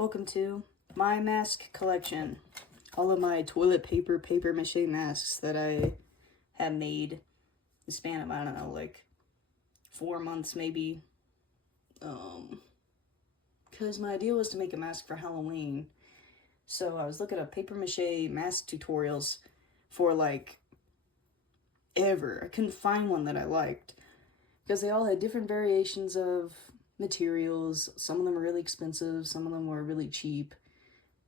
Welcome to my mask collection. All of my toilet paper mache masks that I have made in the span of, I don't know, like 4 months maybe. Because my idea was to make a mask for Halloween. So I was looking up paper mache mask tutorials for like ever. I couldn't find one that I liked. Because they all had different variations of materials. Some of them were really expensive, some of them were really cheap.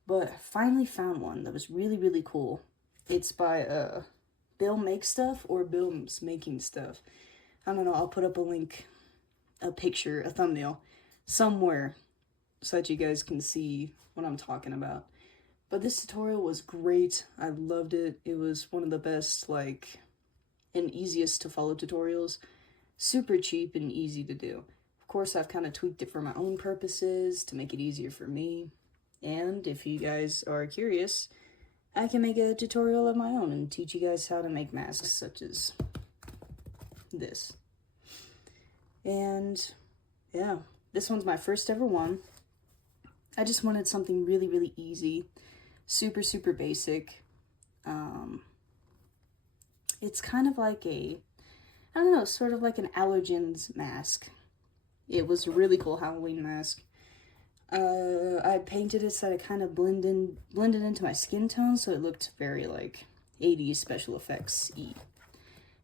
But I finally found one that was really, really cool. It's by Bill Makes Stuff or Bill's Making Stuff. I don't know, I'll put up a link, a picture, a thumbnail somewhere so that you guys can see what I'm talking about. But this tutorial was great. I loved it. It was one of the best, and easiest to follow tutorials. Super cheap and easy to do. Of course, I've kind of tweaked it for my own purposes to make it easier for me. And if you guys are curious, I can make a tutorial of my own and teach you guys how to make masks such as this. And yeah, this one's my first ever one. I just wanted something really, really easy. Super, super basic. It's kind of like I don't know, sort of like an allergens mask. It was a really cool Halloween mask. I painted it so it kind of blended into my skin tone, so it looked very like 80s special effects-y.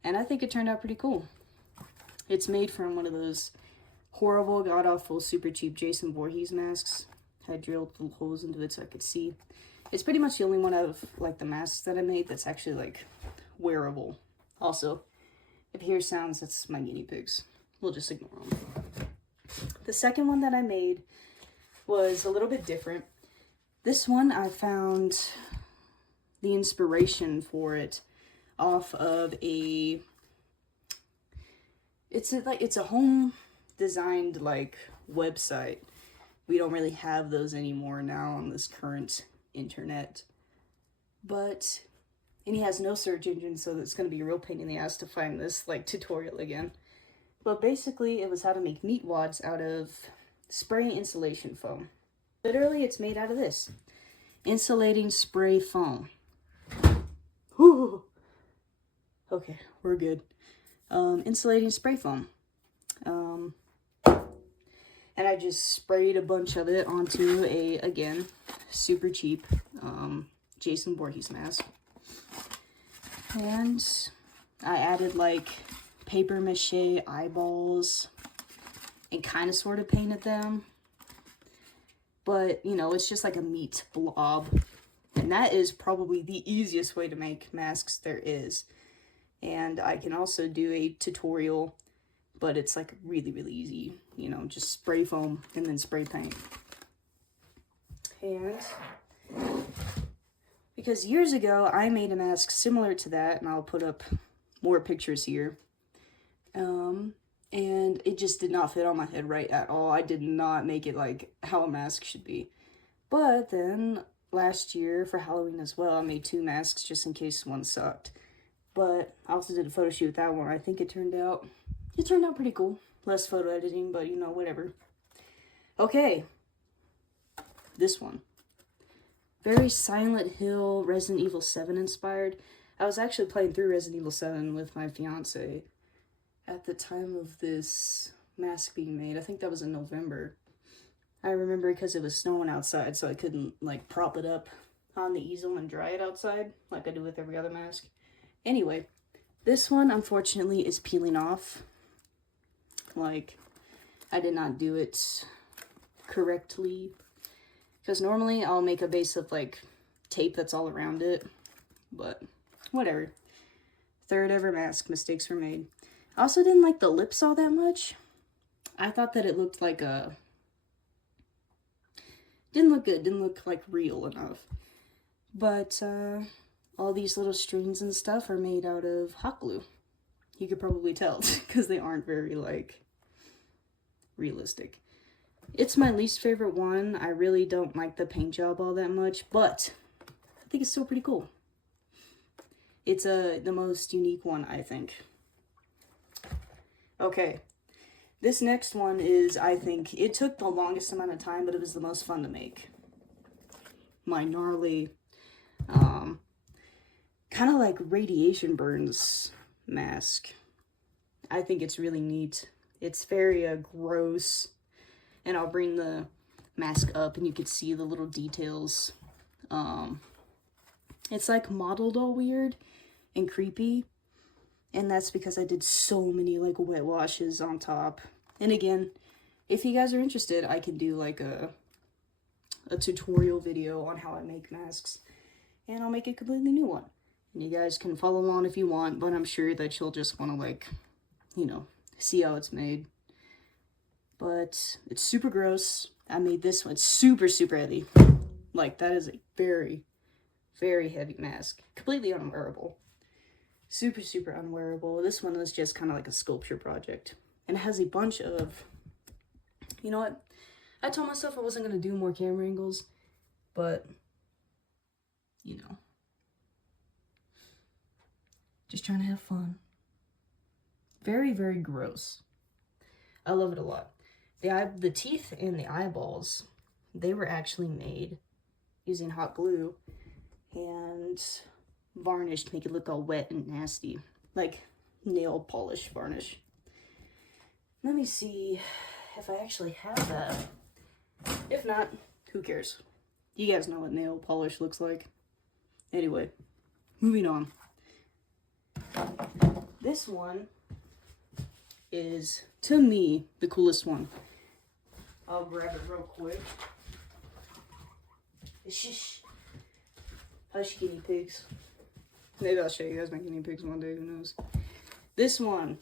And I think it turned out pretty cool. It's made from one of those horrible, god-awful, super cheap Jason Voorhees masks. I drilled little holes into it so I could see. It's pretty much the only one out of the masks that I made that's actually wearable. Also, if you hear sounds, that's my guinea pigs. We'll just ignore them. The second one that I made was a little bit different. This one I found the inspiration for it off of it's a home designed website. We don't really have those anymore now on this current internet. And he has no search engine, so it's going to be a real pain in the ass to find this tutorial again. But basically, it was how to make meat wads out of spray insulation foam. Literally, it's made out of this. Insulating spray foam. Whew. Okay, we're good. Insulating spray foam. And I just sprayed a bunch of it onto again, super cheap Jason Voorhees mask. And I added paper mache eyeballs and kind of sort of painted them. But, it's just like a meat blob. And that is probably the easiest way to make masks there is. And I can also do a tutorial, but it's really, really easy. Just spray foam and then spray paint. And because years ago, I made a mask similar to that, and I'll put up more pictures here. And it just did not fit on my head right at all. I did not make it how a mask should be. But then last year for Halloween as well, I made 2 masks just in case one sucked. But I also did a photo shoot with that one. I think it turned out pretty cool. Less photo editing, but whatever. Okay. This one. Very Silent Hill, Resident Evil 7 inspired. I was actually playing through Resident Evil 7 with my fiance at the time of this mask being made. I think that was in November. I remember because it was snowing outside, so I couldn't prop it up on the easel and dry it outside like I do with every other mask. Anyway, this one unfortunately is peeling off. I did not do it correctly. Because normally I'll make a base of tape that's all around it. But whatever. Third ever mask, mistakes were made. I also didn't like the lips all that much. I thought that it looked didn't look good, didn't look real enough. But all these little strings and stuff are made out of hot glue. You could probably tell because they aren't very realistic. It's my least favorite one. I really don't like the paint job all that much, but I think it's still pretty cool. It's the most unique one, I think. Okay, this next one is, I think, it took the longest amount of time, but it was the most fun to make. my gnarly, kind of like radiation burns mask. I think it's really neat. It's very gross, and I'll bring the mask up and you can see the little details. It's like modeled all weird and creepy, and that's because I did so many like wet washes on top. And again, if you guys are interested, I can do like a tutorial video on how I make masks, and I'll make a completely new one. And you guys can follow along if you want, but I'm sure that you'll just want to, like, you know, see how it's made. But it's super gross. I made this one. It's super, super heavy. Like, that is a very, very heavy mask. Completely unwearable. Super, super unwearable. This one was just kind of like a sculpture project. And it has a bunch of... You know what? I told myself I wasn't going to do more camera angles, but, you know, just trying to have fun. Very, very gross. I love it a lot. The teeth and the eyeballs, they were actually made using hot glue and varnish to make it look all wet and nasty, like nail polish varnish. Let me see if I actually have that. If not, who cares? You guys know what nail polish looks like. Anyway, moving on. This one is, to me, the coolest one. I'll grab it real quick. Shush. Hush, guinea pigs. Maybe I'll show you guys my guinea pigs one day, who knows. This one,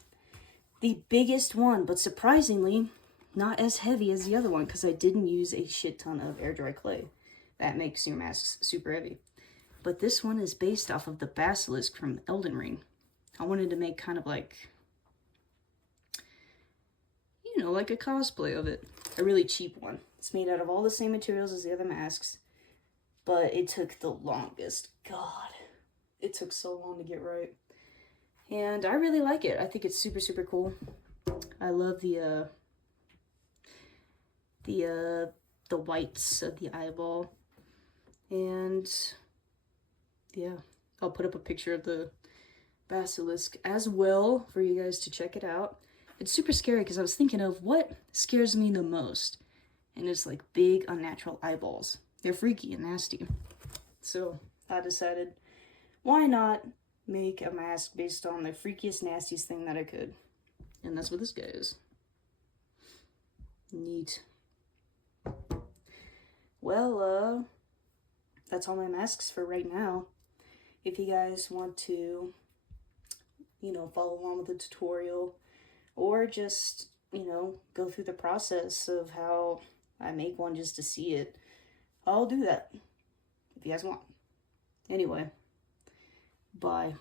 the biggest one, but surprisingly, not as heavy as the other one, because I didn't use a shit ton of air dry clay. That makes your masks super heavy. But this one is based off of the basilisk from Elden Ring. I wanted to make kind of like, you know, like a cosplay of it. A really cheap one. It's made out of all the same materials as the other masks, but it took the longest. God, it took so long to get right. And I really like it. I think it's super, super cool. I love the whites of the eyeball. And yeah, I'll put up a picture of the basilisk as well for you guys to check it out. It's super scary because I was thinking of what scares me the most. And it's like big, unnatural eyeballs. They're freaky and nasty. So I decided, why not make a mask based on the freakiest, nastiest thing that I could. And that's what this guy is. Neat. Well, that's all my masks for right now. If you guys want to, you know, follow along with the tutorial, or just, you know, go through the process of how I make one just to see it, I'll do that if you guys want. Anyway, bye.